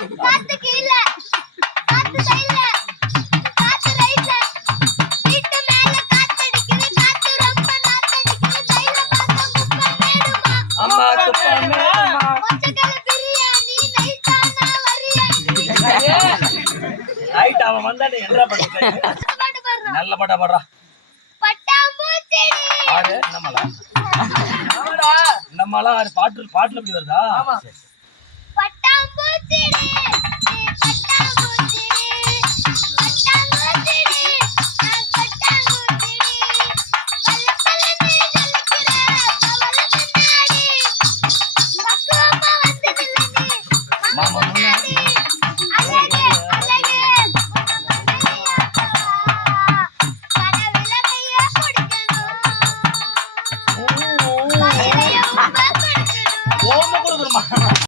காத்து கீழ காத்து சைடுல காத்து ரைட்ல வீட்டு மேல காத்தடிக்குது காத்து ரொம்ப நாத்தடிக்குது சைடுல பார்த்தா குப்பை மேடுமா அம்மா குப்பை மேடுமா ஒச்சக்கல பிரியாணி நைட்டானா வரியாணி நைட் அவன் வந்தானே என்னடா பண்ணுது பாட்டு பாடுறா நல்ல பாட்டா பாடுறா பட்டாம்பூச்செடி ஆறு நம்மளா பாட்டுல எப்படி வருதா பட்டாம்பூச்செடி பட்டாம்பூச்செடி பட்டாம்பூச்செடி நான் பட்டாம்பூச்செடி பல்ல பல்லன்னு ஜொலிக்கிற பவள கண்ணாடி பக்குவமா வந்து நில்லுங்க மாமா முன்னாடி